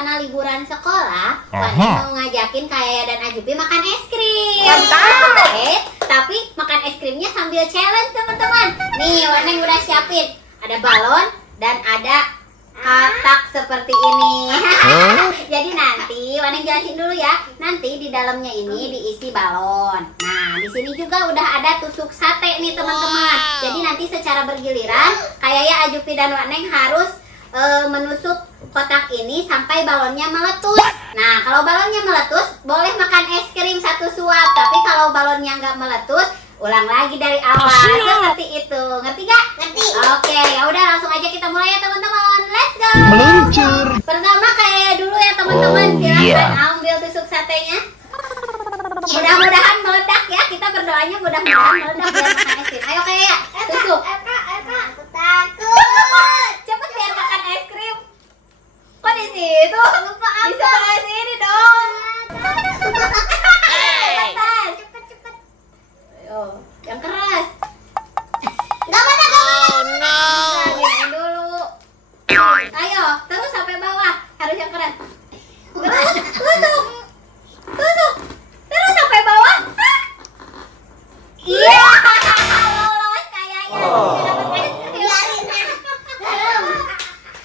suasana liburan sekolah, Waneng mau ngajakin Kayaya dan Ajupi makan es krim. Mantap. Tapi makan es krimnya sambil challenge teman-teman. Nih Waneng udah siapin, ada balon dan ada kotak seperti ini. Jadi nanti Waneng jelasin dulu ya. Nanti di dalamnya ini diisi balon. Nah, di sini juga udah ada tusuk sate nih teman-teman. Jadi nanti secara bergiliran Kayaya, Ajupi dan Waneng harus menusuk kotak ini sampai balonnya meletus. Nah, kalau balonnya meletus boleh makan es krim 1 suap. Tapi kalau balonnya nggak meletus, ulang lagi dari awal. Seperti itu. Ngerti gak? Ngerti. Oke, ya udah langsung aja kita mulai ya teman-teman. Let's go. Meluncur. Pertama Kayaya dulu ya teman-teman. Silahkan ambil tusuk satenya. Mudah-mudahan meledak ya. Kita berdoanya mudah-mudahan meledak biar makan es krim. Ayo Kayaya, tusuk. Aku takut. Cepet biar makan es krim. Kok di situ? Di sebelah sini dong. Cepetan. Cepet. Ayo, yang keras. Gak mana. Gini dulu. Ayo, terus sampai bawah. Harus yang keras. Terus, tusuk. Terus sampai bawah. Iya. Lolos kayaknya. Dapat es krim.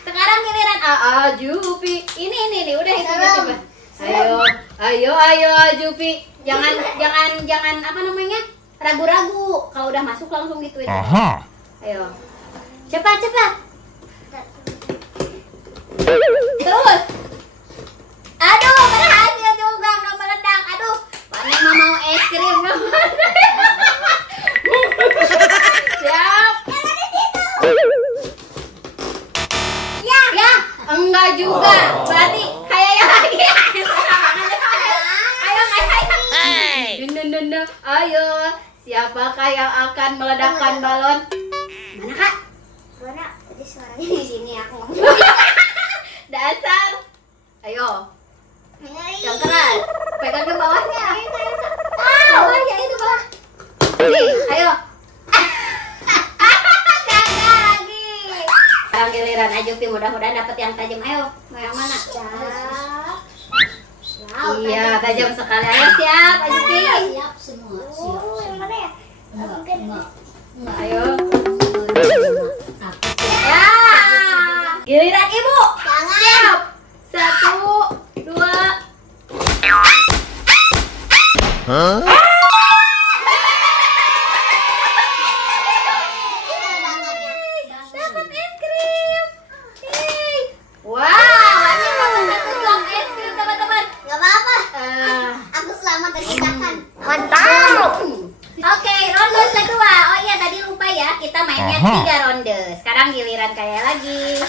Sekarang giliran Ajupi. Ini udah itu coba. Ayo Ajupi. Jangan apa namanya? Ragu-ragu. Kalau udah masuk langsung gituin. Ayo. Cepat. Terus. Aduh, berhasil juga nggak meledak. Aduh, Waneng mau es krim. Siap. Ya, enggak juga. Berarti kayaknya lagi. Ayo. Ayo. Siapakah yang akan meledakkan balon? Mana Kak? Mana? Tadi suaranya di sini aku ngomong. Dasar. Ayo. Yang keras. Pegang ke bawahnya. Bawahnya itu bawah. Nih, ayo. Gagal lagi. Sekarang giliran Ajupi, mudah-mudahan dapat yang tajam. Ayo, mau yang mana? Iya, tajam sekali. Ayo siap, Ajupi. Siap semua. Yang mana ya? Enggak. Ayo. Ya. Giliran Ibu. Siap. 1, 2. Dapat es krim. Wow, ini dapat 1 suap es krim teman-teman. Gak apa-apa. Aku selamat dari kecelakaan. Mantap. Oke, ronde kedua. Oh iya, tadi lupa ya, kita mainnya 3 ronde. Sekarang giliran Kayaya lagi.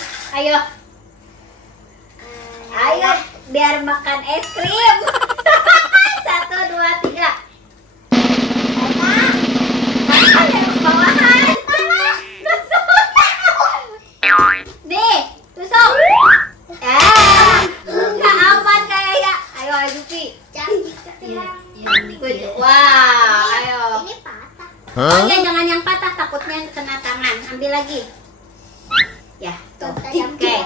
Ayo, biar makan es krim. 1, 2, 3. Bawahan. Nih, tusuk. Nggak aman Kayaya. Ayo Ajupi. Wow, ayo. Ini patah. Oh iya, jangan yang patah, takutnya kena tangan. Ambil lagi. Ya, tuh. Oke.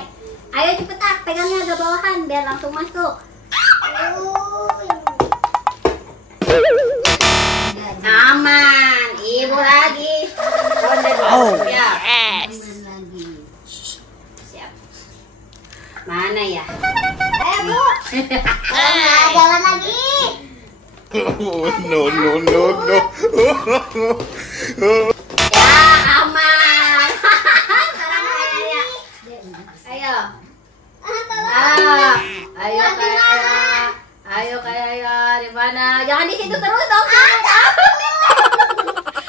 Ayo cepetan, pegangnya agak bawahan biar langsung masuk. Aman. Ibu lagi. Ronde 2. Siap. Siap. Mana ya? Ayo Bu. Jalan lagi. No. Ya, aman. Sekarang Kayaya. Ayo. Ayo Kayaya, di mana? Jangan di situ terus dong.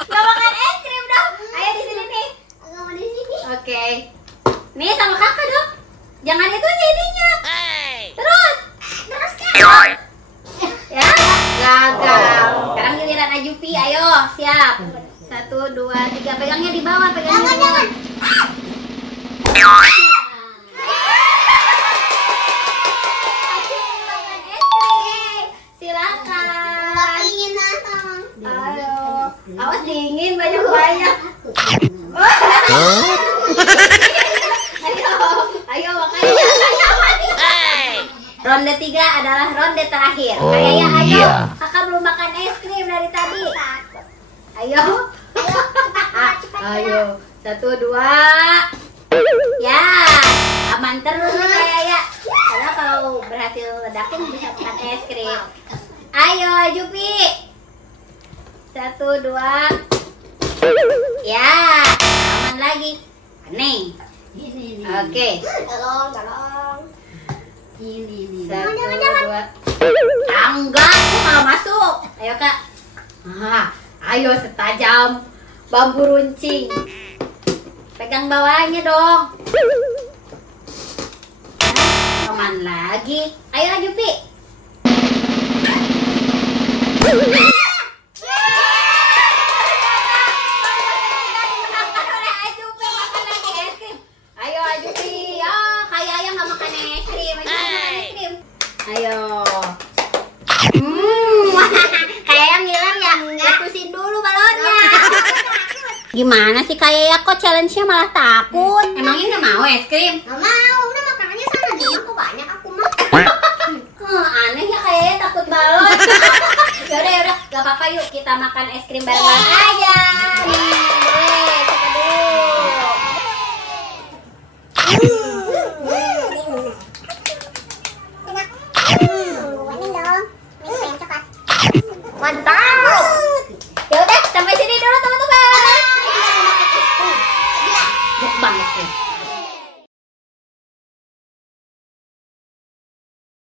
Gak makan es krim dong. Ayo di sini nih. Aku mau di sini. Oke. Nih sama kakak dong. Jangan itu jadinya. Terus kan. Ya, gagal. Sekarang giliran Ajupi. Ayo, siap. 1, 2, 3. Pegangnya di bawah, pegangnya di bawah. Silakan. Ingin nonton. Ayo. Awas dingin banyak-banyak. Ayo makanya. ronde 3 adalah ronde terakhir. Oh, Kayak ya, ayo. iya. Kakak belum makan es krim dari tadi. Ayo. Ayo. 1, 2. Ya, aman terus nih kayak ya. Karena kalau berhasil ledakin bisa makan es krim. Ayo, Jupi. 1, 2. Ya, aman lagi. Neng. Ini. Oke. Tolong. Ini. 1, 2. Enggak, aku malah masuk. Ayo kak. Ayo setajam bambu runcing. Pegang bawahnya dong. Aman lagi. Ayo Jupi. Ayo Jupi. Ya, kayak ayah nggak makan es krim. Ayo. Kayak yang hilang ya. Letusin dulu balonnya. Gimana sih kayak ya kok challenge-nya malah takut? Emangnya nggak mau es krim? Nggak mau, udah makanannya sana di rumah kok banyak aku mah. Aneh ya kayaknya takut balon. Yaudah, gak apa-apa yuk kita makan es krim barengan aja. Nih, coba dulu. Mantap.